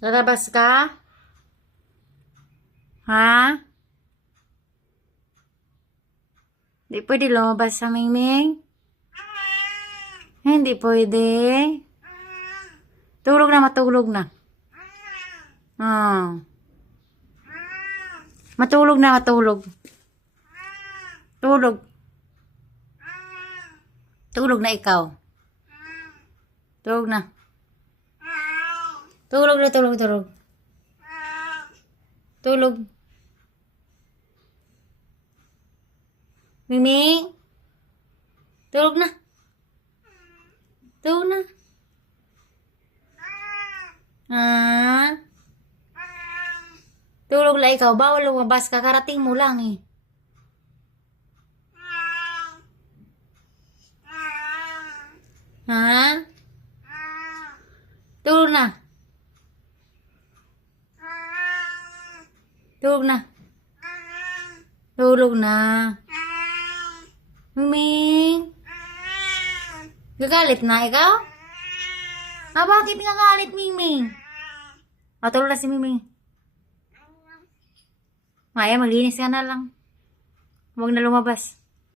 Lalabas ka? Ha? Di pwede lumabas sa Mingming? Hindi pwede. Tulog na, matulog na. Ah. Matulog na, matulog. Tulog. Tulog na ikaw. Tulog na. Tulog na, tulog, tulog. Tulog. Miming? Tulog na. Tulog na. Ah? Tulog na ikaw. Bawal lumabas. Kakarating mo lang eh. Ha? Tulog na. Tulog na. Tulog na. Miming? Gagalit na ikaw? Bakit gagalit, Miming? Tulog na si Miming. Maya, maglinis ka na lang. Huwag na lumabas.